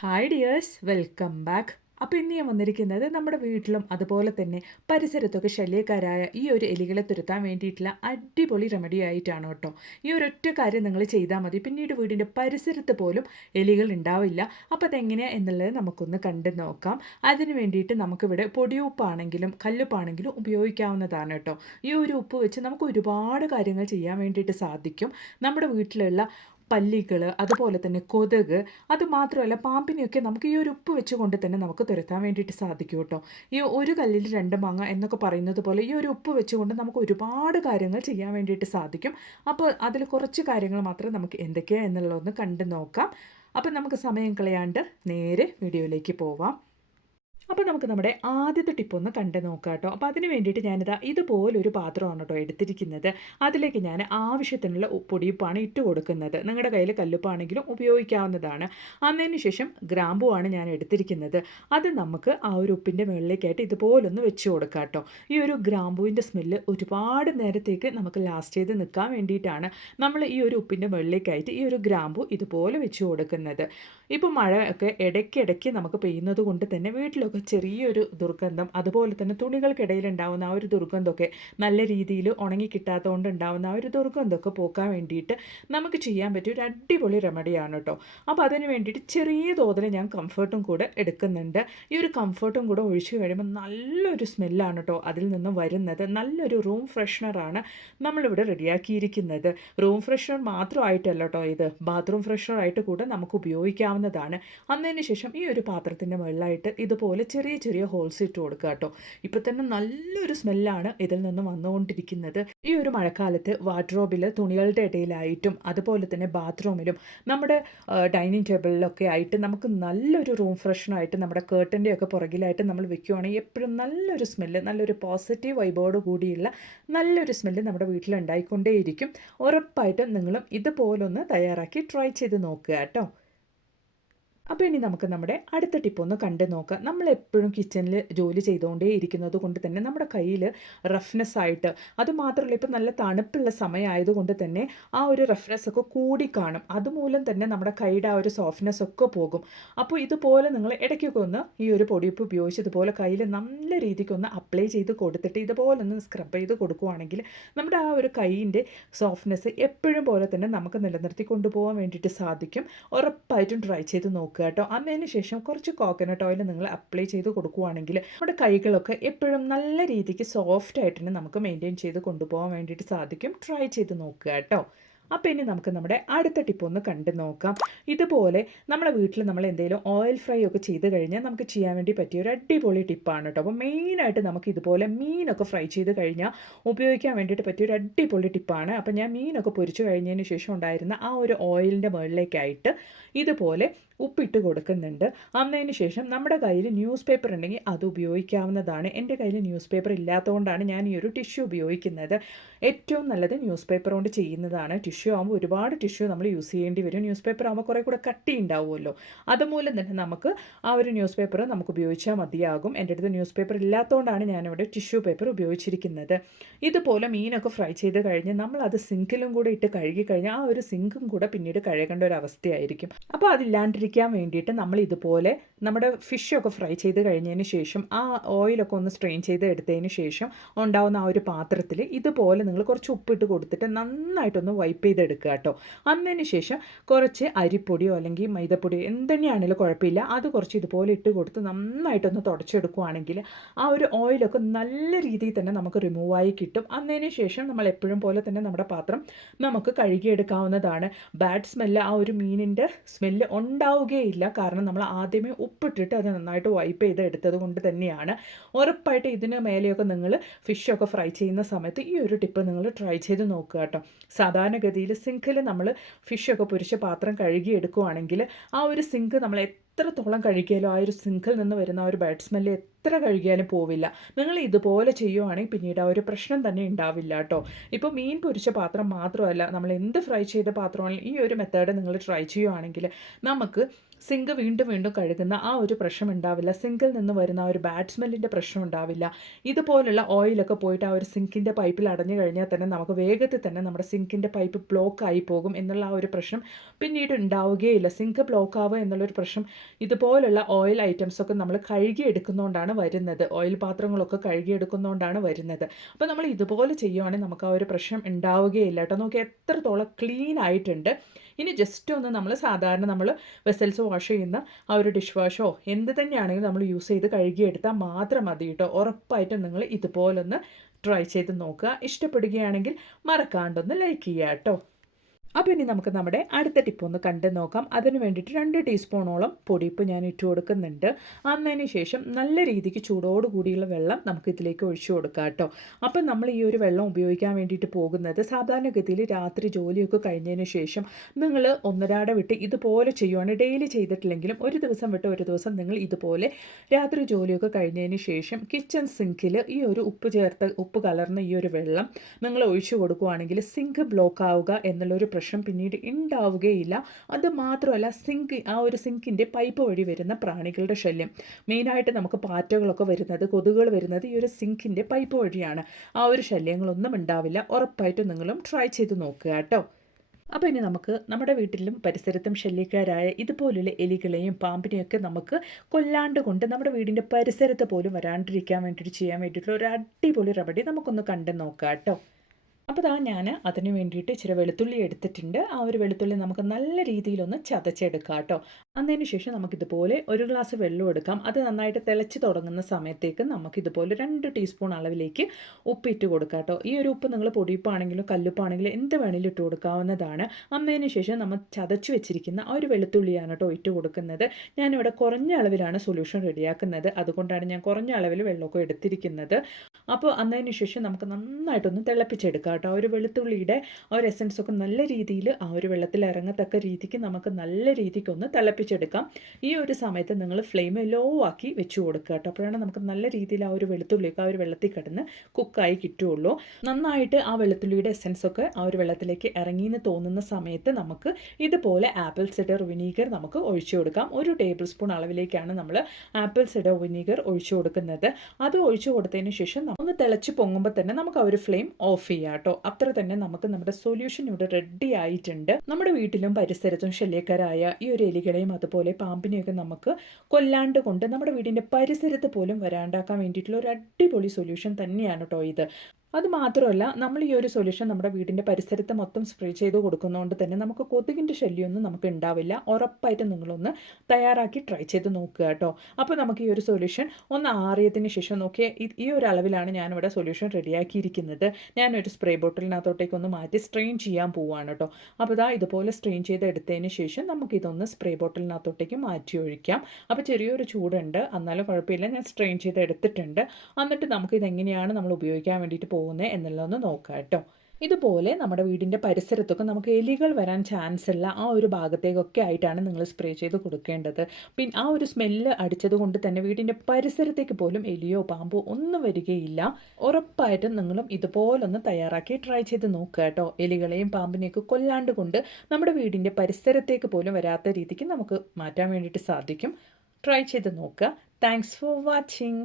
Hi dears, welcome back. അപ്പോൾ ഇന്ന് ഞാൻ വന്നിരിക്കുന്നത് നമ്മുടെ വീട്ടിലും അതുപോലെ തന്നെ പരിസരത്തൊക്കെ ശല്യക്കാരായ ഈ ഒരു എലികളെ തുരത്താൻ വേണ്ടിയിട്ടുള്ള അടിപൊളി റെമഡി ആയിട്ടാണ് കേട്ടോ. ഈ ഒരൊറ്റ കാര്യം നിങ്ങൾ ചെയ്താൽ മതി, പിന്നീട് വീടിൻ്റെ പരിസരത്ത് പോലും എലികൾ ഉണ്ടാവില്ല. അപ്പോൾ അതെങ്ങനെയാണ് എന്നുള്ളത് നമുക്കൊന്ന് കണ്ടു നോക്കാം. അതിന് വേണ്ടിയിട്ട് നമുക്കിവിടെ പൊടിയുപ്പാണെങ്കിലും കല്ലുപ്പാണെങ്കിലും ഉപയോഗിക്കാവുന്നതാണ് കേട്ടോ. ഈ ഒരു ഉപ്പ് വെച്ച് നമുക്ക് ഒരുപാട് കാര്യങ്ങൾ ചെയ്യാൻ വേണ്ടിയിട്ട് സാധിക്കും. നമ്മുടെ വീട്ടിലുള്ള പല്ലികൾ, അതുപോലെ തന്നെ കൊതുക്, അതുമാത്രമല്ല പാമ്പിനെയൊക്കെ നമുക്ക് ഈ ഒരു ഉപ്പ് വെച്ചുകൊണ്ട് തന്നെ നമുക്ക് തുരത്താൻ വേണ്ടിയിട്ട് സാധിക്കും കേട്ടോ. ഈ ഒരു കല്ലിൽ രണ്ട് മാങ്ങ എന്നൊക്കെ പറയുന്നത് പോലെ ഈ ഒരു ഉപ്പ് വെച്ചുകൊണ്ട് നമുക്ക് ഒരുപാട് കാര്യങ്ങൾ ചെയ്യാൻ വേണ്ടിയിട്ട് സാധിക്കും. അപ്പോൾ അതിൽ കുറച്ച് കാര്യങ്ങൾ മാത്രം നമുക്ക് എന്തൊക്കെയാണ് എന്നുള്ളതൊന്ന് കണ്ടു നോക്കാം. അപ്പം നമുക്ക് സമയം കളയാണ്ട് നേരെ വീഡിയോയിലേക്ക് പോവാം. അപ്പോൾ നമുക്ക് നമ്മുടെ ആദ്യത്തെ ടിപ്പ് ഒന്ന് കണ്ടു നോക്കാം കേട്ടോ. അപ്പോൾ അതിന് വേണ്ടിയിട്ട് ഞാനിതാ ഇതുപോലൊരു പാത്രമാണ് കേട്ടോ എടുത്തിരിക്കുന്നത്. അതിലേക്ക് ഞാൻ ആവശ്യത്തിനുള്ള പൊടിയുപ്പാണ് ഇട്ട് കൊടുക്കുന്നത്. നിങ്ങളുടെ കയ്യിൽ കല്ലുപ്പാണെങ്കിലും ഉപയോഗിക്കാവുന്നതാണ്. അതിന് ശേഷം ഗ്രാമ്പുവാണ് ഞാൻ എടുത്തിരിക്കുന്നത്. അത് നമുക്ക് ആ ഒരു ഉപ്പിൻ്റെ മുകളിലേക്കായിട്ട് ഇതുപോലൊന്ന് വെച്ച് കൊടുക്കാം കേട്ടോ. ഈ ഒരു ഗ്രാമ്പുവിൻ്റെ സ്മെല്ല് ഒരുപാട് നേരത്തേക്ക് നമുക്ക് ലാസ്റ്റ് ചെയ്ത് നിൽക്കാൻ വേണ്ടിയിട്ടാണ് നമ്മൾ ഈ ഒരു ഉപ്പിൻ്റെ മുകളിലേക്കായിട്ട് ഈ ഒരു ഗ്രാമ്പു ഇതുപോലെ വെച്ച് കൊടുക്കുന്നത്. ഇപ്പോൾ മഴയൊക്കെ ഇടയ്ക്കിടയ്ക്ക് നമുക്ക് പെയ്യുന്നത് കൊണ്ട് തന്നെ വീട്ടിലൊക്കെ ചെറിയൊരു ദുർഗന്ധം, അതുപോലെ തന്നെ തുണികൾക്കിടയിൽ ഉണ്ടാകുന്ന ആ ഒരു ദുർഗന്ധമൊക്കെ നല്ല രീതിയിൽ ഉണങ്ങി കിട്ടാത്തതുകൊണ്ട് ഉണ്ടാകുന്ന ആ ഒരു ദുർഗന്ധമൊക്കെ പോക്കാൻ വേണ്ടിയിട്ട് നമുക്ക് ചെയ്യാൻ പറ്റിയ ഒരു അടിപൊളി റെമഡിയാണ് കേട്ടോ. അപ്പോൾ അതിന് വേണ്ടിയിട്ട് ചെറിയ തോതിൽ ഞാൻ കംഫർട്ടും കൂടെ എടുക്കുന്നുണ്ട്. ഈ ഒരു കംഫർട്ടും കൂടെ ഒഴിച്ച് കഴിയുമ്പോൾ നല്ലൊരു സ്മെല്ലാണ് കേട്ടോ അതിൽ നിന്ന് വരുന്നത്. നല്ലൊരു റൂം ഫ്രഷ്നറാണ് നമ്മളിവിടെ റെഡിയാക്കിയിരിക്കുന്നത്. റൂം ഫ്രഷ്നർ മാത്രമായിട്ടല്ല കേട്ടോ, ഇത് ബാത്റൂം ഫ്രഷ്നറായിട്ട് കൂടെ നമുക്ക് ഉപയോഗിക്കാവുന്നതാണ്. അതിന് ശേഷം ഈ ഒരു പാത്രത്തിൻ്റെ മുകളിലായിട്ട് ഇതുപോലെ ചെറിയ ചെറിയ ഹോൾസ് ഇട്ട് കൊടുക്കുക കേട്ടോ. ഇപ്പോൾ തന്നെ നല്ലൊരു സ്മെല്ലാണ് ഇതിൽ നിന്ന് വന്നുകൊണ്ടിരിക്കുന്നത്. ഈ ഒരു മഴക്കാലത്ത് വാർഡ്രോബിൽ തുണികളുടെ ഇടയിലായിട്ടും അതുപോലെ തന്നെ ബാത്റൂമിലും നമ്മുടെ ഡൈനിങ് ടേബിളിലൊക്കെ ആയിട്ട് നമുക്ക് നല്ലൊരു റൂം ഫ്രഷനായിട്ട് നമ്മുടെ കേർട്ടൻ്റെ ഒക്കെ പുറകിലായിട്ട് നമ്മൾ വെക്കുകയാണെങ്കിൽ എപ്പോഴും നല്ലൊരു സ്മെല്ല്, നല്ലൊരു പോസിറ്റീവ് വൈബോട് കൂടിയുള്ള നല്ലൊരു സ്മെല്ല് നമ്മുടെ വീട്ടിലുണ്ടായിക്കൊണ്ടേയിരിക്കും. ഉറപ്പായിട്ടും നിങ്ങളും ഇതുപോലൊന്ന് തയ്യാറാക്കി ട്രൈ ചെയ്ത് നോക്കുക കേട്ടോ. അപ്പോൾ ഇനി നമുക്ക് നമ്മുടെ അടുത്ത ടിപ്പ് ഒന്ന് കണ്ടു നോക്കാം. നമ്മളെപ്പോഴും കിച്ചണിൽ ജോലി ചെയ്തുകൊണ്ടേ ഇരിക്കുന്നത് കൊണ്ട് തന്നെ നമ്മുടെ കയ്യിൽ റഫ്നെസ് ആയിട്ട്, അതുമാത്രമല്ല ഇപ്പോൾ നല്ല തണുപ്പുള്ള സമയമായതുകൊണ്ട് തന്നെ ആ ഒരു റഫ്നെസ് ഒക്കെ കൂടി കാണും. അതുമൂലം തന്നെ നമ്മുടെ കൈയുടെ ആ ഒരു സോഫ്റ്റ്നെസ് ഒക്കെ പോകും. അപ്പോൾ ഇതുപോലെ നിങ്ങൾ ഇടയ്ക്കൊക്കെ ഒന്ന് ഈ ഒരു പൊടിയുപ്പ് ഉപയോഗിച്ച് ഇതുപോലെ കയ്യിൽ നല്ല രീതിക്കൊന്ന് അപ്ലൈ ചെയ്ത് കൊടുത്തിട്ട് ഇതുപോലെ ഒന്ന് സ്ക്രബ് ചെയ്ത് കൊടുക്കുകയാണെങ്കിൽ നമ്മുടെ ആ ഒരു കൈയിൻ്റെ സോഫ്റ്റ്നെസ് എപ്പോഴും പോലെ തന്നെ നമുക്ക് നിലനിർത്തി കൊണ്ടുപോകാൻ വേണ്ടിയിട്ട് സാധിക്കും. ഉറപ്പായിട്ടും ട്രൈ ചെയ്ത് നോക്കുക കേട്ടോ. അതിന് ശേഷം കുറച്ച് കോക്കനട്ട് ഓയിൽ നിങ്ങൾ അപ്ലൈ ചെയ്ത് കൊടുക്കുകയാണെങ്കിൽ നമ്മുടെ കൈകളൊക്കെ എപ്പോഴും നല്ല രീതിക്ക് സോഫ്റ്റ് ആയിട്ട് തന്നെ നമുക്ക് മെയിൻറ്റെയിൻ ചെയ്ത് കൊണ്ടുപോകാൻ വേണ്ടിയിട്ട് സാധിക്കും. ട്രൈ ചെയ്ത് നോക്കുക കേട്ടോ. അപ്പോൾ ഇനി നമുക്ക് നമ്മുടെ അടുത്ത ടിപ്പ് ഒന്ന് കണ്ടു നോക്കാം. ഇതുപോലെ നമ്മുടെ വീട്ടിൽ നമ്മൾ എന്തെങ്കിലും ഓയിൽ ഫ്രൈ ഒക്കെ ചെയ്ത് കഴിഞ്ഞാൽ നമുക്ക് ചെയ്യാൻ വേണ്ടി പറ്റിയ ഒരു അടിപൊളി ടിപ്പാണ് കേട്ടോ. അപ്പോൾ മെയിനായിട്ട് നമുക്ക് ഇതുപോലെ മീനൊക്കെ ഫ്രൈ ചെയ്ത് കഴിഞ്ഞാൽ ഉപയോഗിക്കാൻ വേണ്ടിയിട്ട് പറ്റിയ ഒരു അടിപൊളി ടിപ്പാണ്. അപ്പോൾ ഞാൻ മീനൊക്കെ പൊരിച്ചു കഴിഞ്ഞതിന് ശേഷം ഉണ്ടായിരുന്ന ആ ഒരു ഓയിലിൻ്റെ മുകളിലേക്കായിട്ട് ഇതുപോലെ ഉപ്പിട്ട് കൊടുക്കുന്നുണ്ട്. അതിന് ശേഷം നമ്മുടെ കയ്യിൽ ന്യൂസ് പേപ്പർ ഉണ്ടെങ്കിൽ അത് ഉപയോഗിക്കാവുന്നതാണ്. എൻ്റെ കയ്യിൽ ന്യൂസ് പേപ്പർ ഇല്ലാത്തതുകൊണ്ടാണ് ഞാൻ ഈ ഒരു ടിഷ്യൂ ഉപയോഗിക്കുന്നത്. ഏറ്റവും നല്ലത് ന്യൂസ് പേപ്പർ കൊണ്ട് ചെയ്യുന്നതാണ്. ടിഷ്യൂ ആകുമ്പോൾ ഒരുപാട് ടിഷ്യൂ നമ്മൾ യൂസ് ചെയ്യേണ്ടി വരും. ന്യൂസ് പേപ്പർ ആകുമ്പോൾ കുറേ കൂടെ കട്ടി ഉണ്ടാവുമല്ലോ. അതുമൂലം തന്നെ നമുക്ക് ആ ഒരു ന്യൂസ് പേപ്പർ നമുക്ക് ഉപയോഗിച്ചാൽ മതിയാകും. എൻ്റെ അടുത്ത് ന്യൂസ് പേപ്പർ ഇല്ലാത്തതുകൊണ്ടാണ് ഞാനിവിടെ ടിഷ്യൂ പേപ്പർ ഉപയോഗിച്ചിരിക്കുന്നത്. ഇതുപോലെ മീനൊക്കെ ഫ്രൈ ചെയ്ത് കഴിഞ്ഞ് നമ്മളത് സിങ്കിലും കൂടെ ഇട്ട് കഴുകി കഴിഞ്ഞാൽ ആ ഒരു സിങ്കും കൂടെ പിന്നീട് കഴുകേണ്ട ഒരു അവസ്ഥയായിരിക്കും. അപ്പോൾ അതില്ലാണ്ടിരിക്കാൻ വേണ്ടിയിട്ട് നമ്മൾ ഇതുപോലെ നമ്മുടെ ഫിഷൊക്കെ ഫ്രൈ ചെയ്ത് കഴിഞ്ഞതിന് ശേഷം ആ ഓയിലൊക്കെ ഒന്ന് സ്ട്രെയിൻ ചെയ്ത് എടുത്തതിന് ശേഷം ഉണ്ടാവുന്ന ആ ഒരു പാത്രത്തിൽ ഇതുപോലെ നിങ്ങൾ കുറച്ച് ഉപ്പിട്ട് കൊടുത്തിട്ട് നന്നായിട്ടൊന്ന് വൈപ്പ് ചെയ്തെടുക്കുക കേട്ടോ. അതിന് ശേഷം കുറച്ച് അരിപ്പൊടിയോ അല്ലെങ്കിൽ മൈദപ്പൊടിയോ എന്തുതന്നെയാണെങ്കിലും കുഴപ്പമില്ല, അത് കുറച്ച് ഇതുപോലെ ഇട്ട് കൊടുത്ത് നന്നായിട്ടൊന്ന് തുടച്ചെടുക്കുകയാണെങ്കിൽ ആ ഒരു ഓയിലൊക്കെ നല്ല രീതിയിൽ തന്നെ നമുക്ക് റിമൂവായി കിട്ടും. അതിന് ശേഷം നമ്മൾ എപ്പോഴും പോലെ തന്നെ നമ്മുടെ പാത്രം നമുക്ക് കഴുകിയെടുക്കാവുന്നതാണ്. ബാഡ് സ്മെല്ല്, ആ ഒരു മീനിൻ്റെ സ്മെല്ല് ഉണ്ടാവുകയില്ല. കാരണം നമ്മൾ ആദ്യമേ ഉപ്പിട്ടിട്ട് അത് നന്നായിട്ട് വൈപ്പ് ചെയ്ത് എടുത്തത് കൊണ്ട് തന്നെയാണ്. ഉറപ്പായിട്ട് ഇതിന് മേലെയൊക്കെ നിങ്ങൾ ഫിഷൊക്കെ ഫ്രൈ ചെയ്യുന്ന സമയത്ത് ഈ ഒരു ടിപ്പ് നിങ്ങൾ ട്രൈ ചെയ്ത് നോക്കുക കേട്ടോ. സാധാരണഗതിയിൽ സിങ്കിൽ നമ്മൾ ഫിഷൊക്കെ പൊരിച്ച പാത്രം കഴുകി എടുക്കുകയാണെങ്കിൽ ആ ഒരു സിങ്ക് നമ്മൾ എത്രത്തോളം കഴുകിയാലും ആ ഒരു സിങ്കിൽ നിന്ന് വരുന്ന ആ ഒരു ബാഡ് സ്മെല്ല് എത്ര കഴുകിയാലും പോവില്ല. നിങ്ങൾ ഇതുപോലെ ചെയ്യുവാണെങ്കിൽ പിന്നീട് ആ ഒരു പ്രശ്നം തന്നെ ഉണ്ടാവില്ല കേട്ടോ. ഇപ്പോൾ മീൻ പൊരിച്ച പാത്രം മാത്രമല്ല, നമ്മൾ എന്ത് ഫ്രൈ ചെയ്ത പാത്രമാണെങ്കിലും ഈ ഒരു മെത്തേഡ് നിങ്ങൾ ട്രൈ ചെയ്യുവാണെങ്കിൽ നമുക്ക് സിങ്ക് വീണ്ടും വീണ്ടും കഴുകുന്ന ആ ഒരു പ്രശ്നം ഉണ്ടാവില്ല. സിങ്കിൽ നിന്ന് വരുന്ന ആ ഒരു ബാഡ് സ്മെല്ലിൻ്റെ പ്രശ്നം ഉണ്ടാവില്ല. ഇതുപോലുള്ള ഓയിലൊക്കെ പോയിട്ട് ആ ഒരു സിങ്കിൻ്റെ പൈപ്പിൽ അടഞ്ഞു കഴിഞ്ഞാൽ തന്നെ നമുക്ക് വേഗത്തിൽ തന്നെ നമ്മുടെ സിങ്കിൻ്റെ പൈപ്പ് ബ്ലോക്ക് ആയി പോകും എന്നുള്ള ആ ഒരു പ്രശ്നം പിന്നീട് ഉണ്ടാവുകയില്ല. സിങ്ക് ബ്ലോക്ക് ആവുക എന്നുള്ളൊരു പ്രശ്നം ഇതുപോലുള്ള ഓയിൽ ഐറ്റംസൊക്കെ നമ്മൾ കഴുകിയെടുക്കുന്നതുകൊണ്ടാണ് വരുന്നത്. ഓയിൽ പാത്രങ്ങളൊക്കെ കഴുകിയെടുക്കുന്നതുകൊണ്ടാണ് വരുന്നത്. അപ്പോൾ നമ്മൾ ഇതുപോലെ ചെയ്യുവാണെങ്കിൽ നമുക്ക് ആ ഒരു പ്രശ്നം ഉണ്ടാവുകയില്ല കേട്ടോ. നോക്കി എത്രത്തോളം ക്ലീൻ ആയിട്ടുണ്ട്. ഇനി ജസ്റ്റ് ഒന്ന് നമ്മൾ സാധാരണ നമ്മൾ വെസൽസ് വാഷ് ചെയ്യുന്ന ആ ഒരു ഡിഷ് വാഷോ എന്ത് തന്നെയാണെങ്കിലും നമ്മൾ യൂസ് ചെയ്ത് കഴുകിയെടുത്താൽ മാത്രം മതി കേട്ടോ. ഉറപ്പായിട്ടും നിങ്ങൾ ഇതുപോലൊന്ന് ട്രൈ ചെയ്ത് നോക്കുക. ഇഷ്ടപ്പെടുകയാണെങ്കിൽ മറക്കാണ്ടൊന്ന് ലൈക്ക് ചെയ്യുക കേട്ടോ. അപ്പോൾ ഇനി നമുക്ക് നമ്മുടെ അടുത്ത ടിപ്പ് ഒന്ന് കണ്ടു നോക്കാം. അതിന് വേണ്ടിയിട്ട് 2 ടീസ്പൂണോളം പൊടിയുപ്പ് ഞാൻ ഇട്ട് കൊടുക്കുന്നുണ്ട്. അതിന് ശേഷം നല്ല രീതിക്ക് ചൂടോടുകൂടിയുള്ള വെള്ളം നമുക്ക് ഇതിലേക്ക് ഒഴിച്ചു കൊടുക്കാം കേട്ടോ. അപ്പം നമ്മൾ ഈ ഒരു വെള്ളം ഉപയോഗിക്കാൻ വേണ്ടിയിട്ട് പോകുന്നത് സാധാരണഗതിയിൽ രാത്രി ജോലിയൊക്കെ കഴിഞ്ഞതിന് ശേഷം നിങ്ങൾ ഒന്നരാട വിട്ട് ഇതുപോലെ ചെയ്യുവാണ്. ഡെയിലി ചെയ്തിട്ടില്ലെങ്കിലും ഒരു ദിവസം വിട്ട് ഒരു ദിവസം നിങ്ങൾ ഇതുപോലെ രാത്രി ജോലിയൊക്കെ കഴിഞ്ഞതിന് ശേഷം കിച്ചൺ സിങ്കിൽ ഈ ഒരു ഉപ്പ് കലർന്ന ഈ ഒരു വെള്ളം നിങ്ങൾ ഒഴിച്ചു കൊടുക്കുകയാണെങ്കിൽ സിങ്ക് ബ്ലോക്ക് ആവുക എന്നുള്ളൊരു പ്രശ്നം പിന്നീട് ഉണ്ടാവുകയില്ല. അത് മാത്രമല്ല ആ ഒരു സിങ്കിൻ്റെ പൈപ്പ് വഴി വരുന്ന പ്രാണികളുടെ ശല്യം, മെയിനായിട്ട് നമുക്ക് പാറ്റകളൊക്കെ വരുന്നത്, കൊതുകുകൾ വരുന്നത് ഈ ഒരു സിങ്കിൻ്റെ പൈപ്പ് വഴിയാണ്. ആ ഒരു ശല്യങ്ങളൊന്നും ഉണ്ടാവില്ല. ഉറപ്പായിട്ടും നിങ്ങളും ട്രൈ ചെയ്ത് നോക്കുക കേട്ടോ. അപ്പോൾ ഇനി നമുക്ക് നമ്മുടെ വീട്ടിലും പരിസരത്തും ശല്യക്കാരായ ഇതുപോലുള്ള എലികളെയും പാമ്പിനെയൊക്കെ നമുക്ക് കൊല്ലാണ്ട് കൊണ്ട് നമ്മുടെ വീടിൻ്റെ പരിസരത്ത് പോലും വരാണ്ടിരിക്കാൻ വേണ്ടിയിട്ട് ചെയ്യാൻ വേണ്ടിയിട്ടുള്ള ഒരു അടിപൊളി റെമഡി നമുക്കൊന്ന് കണ്ടു നോക്കാം കേട്ടോ. അപ്പോൾ ഞാൻ അതിന് വേണ്ടിയിട്ട് ഇച്ചിരി വെളുത്തുള്ളി എടുത്തിട്ടുണ്ട്. ആ ഒരു വെളുത്തുള്ളി നമുക്ക് നല്ല രീതിയിലൊന്ന് ചതച്ചെടുക്കാം കേട്ടോ. അതിന് ശേഷം നമുക്കിതുപോലെ ഒരു ഗ്ലാസ് വെള്ളം എടുക്കാം. അത് നന്നായിട്ട് തിളച്ച് തുടങ്ങുന്ന സമയത്തേക്ക് നമുക്കിതുപോലെ 2 ടീസ്പൂൺ അളവിലേക്ക് ഉപ്പിട്ട് കൊടുക്കാം കേട്ടോ. ഈ ഒരു ഉപ്പ് നിങ്ങൾ പൊടിയുപ്പാണെങ്കിലും കല്ലുപ്പാണെങ്കിലും എന്ത് വേണമെങ്കിലും ഇട്ട് കൊടുക്കാവുന്നതാണ്. അതിന് ശേഷം നമ്മൾ ചതച്ച് വെച്ചിരിക്കുന്ന ആ ഒരു വെളുത്തുള്ളിയാണ് കേട്ടോ ഇട്ട് കൊടുക്കുന്നത്. ഞാനിവിടെ കുറഞ്ഞ അളവിലാണ് സൊല്യൂഷൻ റെഡിയാക്കുന്നത്. അതുകൊണ്ടാണ് ഞാൻ കുറഞ്ഞ അളവിൽ വെള്ളമൊക്കെ എടുത്തിരിക്കുന്നത്. അപ്പോൾ അതിന് ശേഷം നമുക്ക് നന്നായിട്ടൊന്ന് തിളപ്പിച്ചെടുക്കാം കേട്ടോ. ആ ഒരു വെളുത്തുള്ളിയുടെ ആ ഒരു എസൻസ് ഒക്കെ നല്ല രീതിയിൽ ആ ഒരു വെള്ളത്തിൽ ഇറങ്ങത്തക്ക രീതിക്ക് നമുക്ക് നല്ല രീതിക്കൊന്ന് തിളപ്പിച്ചെടുക്കാം. ഈ ഒരു സമയത്ത് നിങ്ങൾ ഫ്ലെയിം ലോ ആക്കി വെച്ച് കൊടുക്കുക കേട്ടോ. അപ്പോഴാണ് നമുക്ക് നല്ല രീതിയിൽ ആ ഒരു വെളുത്തുള്ളിയൊക്കെ ആ ഒരു വെള്ളത്തിൽ കിടന്ന് കുക്കായി കിട്ടുകയുള്ളൂ. നന്നായിട്ട് ആ വെളുത്തുള്ളിയുടെ എസൻസ് ഒക്കെ ആ ഒരു വെള്ളത്തിലേക്ക് ഇറങ്ങിയെന്ന് തോന്നുന്ന സമയത്ത് നമുക്ക് ഇതുപോലെ ആപ്പിൾ സിഡർ വിനീഗർ നമുക്ക് ഒഴിച്ചു കൊടുക്കാം. 1 ടേബിൾ സ്പൂൺ അളവിലേക്കാണ് നമ്മൾ ആപ്പിൾ സിഡർ വിനീഗർ ഒഴിച്ചു കൊടുക്കുന്നത്. അത് ഒഴിച്ചു കൊടുത്തതിന് ശേഷം ഒന്ന് തിളച്ച് പൊങ്ങുമ്പോൾ തന്നെ നമുക്ക് ആ ഒരു ഫ്ലെയിം ഓഫ് ചെയ്യാം കേട്ടോ. അത്ര തന്നെ നമുക്ക് നമ്മുടെ സൊല്യൂഷൻ ഇവിടെ റെഡി ആയിട്ടുണ്ട്. നമ്മുടെ വീട്ടിലും പരിസരത്തും ശല്യക്കാരായ ഈ ഒരു എലികളെയും അതുപോലെ പാമ്പിനെയൊക്കെ നമുക്ക് കൊല്ലാണ്ട് കൊണ്ട് നമ്മുടെ വീടിൻ്റെ പരിസരത്ത് പോലും വരാണ്ടാക്കാൻ വേണ്ടിയിട്ടുള്ള ഒരു അടിപൊളി സൊല്യൂഷൻ തന്നെയാണ് കേട്ടോ ഇത്. അത് മാത്രമല്ല നമ്മൾ ഈ ഒരു സൊല്യൂഷൻ നമ്മുടെ വീടിൻ്റെ പരിസരത്ത് മൊത്തം സ്പ്രേ ചെയ്ത് കൊടുക്കുന്നതുകൊണ്ട് തന്നെ നമുക്ക് കൊതുകിൻ്റെ ശല്യമൊന്നും നമുക്ക് ഉണ്ടാവില്ല. ഉറപ്പായിട്ടും നിങ്ങളൊന്ന് തയ്യാറാക്കി ട്രൈ ചെയ്ത് നോക്കുക കേട്ടോ. അപ്പോൾ നമുക്ക് ഈ ഒരു സൊല്യൂഷൻ ഒന്ന് ആറിയതിന് ശേഷം നോക്കിയ ഈ ഒരു അളവിലാണ് ഞാനിവിടെ സൊല്യൂഷൻ റെഡിയാക്കിയിരിക്കുന്നത്. ഞാനൊരു സ്പ്രേ ബോട്ടിലിനകത്തോട്ടേക്ക് ഒന്ന് മാറ്റി സ്ട്രെയിൻ ചെയ്യാൻ പോവുകയാണ് കേട്ടോ. അപ്പോൾ ഇതുപോലെ സ്ട്രെയിൻ ചെയ്ത് എടുത്തതിന് ശേഷം നമുക്കിതൊന്ന് സ്പ്രേ ബോട്ടിലിനകത്തോട്ടേക്ക് മാറ്റി ഒഴിക്കാം. അപ്പോൾ ചെറിയൊരു ചൂടുണ്ട്, എന്നാലും കുഴപ്പമില്ല. ഞാൻ സ്ട്രെയിൻ ചെയ്ത് എടുത്തിട്ടുണ്ട്. എന്നിട്ട് നമുക്കിതെങ്ങനെയാണ് നമ്മൾ ഉപയോഗിക്കാൻ വേണ്ടിയിട്ട് പോകുന്നത് എന്നുള്ളത് ഒന്ന് നോക്കാം കേട്ടോ. ഇതുപോലെ നമ്മുടെ വീടിൻ്റെ പരിസരത്തൊക്കെ നമുക്ക് എലികൾ വരാൻ ചാൻസ് ഉള്ള ആ ഒരു ഭാഗത്തേക്കൊക്കെ ആയിട്ടാണ് നിങ്ങൾ സ്പ്രേ ചെയ്ത് കൊടുക്കേണ്ടത്. പിന്നെ ആ ഒരു സ്മെല്ല് അടിച്ചത് കൊണ്ട് തന്നെ വീടിൻ്റെ പരിസരത്തേക്ക് പോലും എലിയോ പാമ്പോ ഒന്നും വരികയില്ല. ഉറപ്പായിട്ടും നിങ്ങളും ഇതുപോലൊന്ന് തയ്യാറാക്കി ട്രൈ ചെയ്ത് നോക്കുക കേട്ടോ. എലികളെയും പാമ്പിനെയൊക്കെ കൊല്ലാണ്ട് കൊണ്ട് നമ്മുടെ വീടിൻ്റെ പരിസരത്തേക്ക് പോലും വരാത്ത രീതിക്ക് നമുക്ക് മാറ്റാൻ വേണ്ടിയിട്ട് സാധിക്കും. ട്രൈ ചെയ്ത് നോക്കുക. Thanks for watching.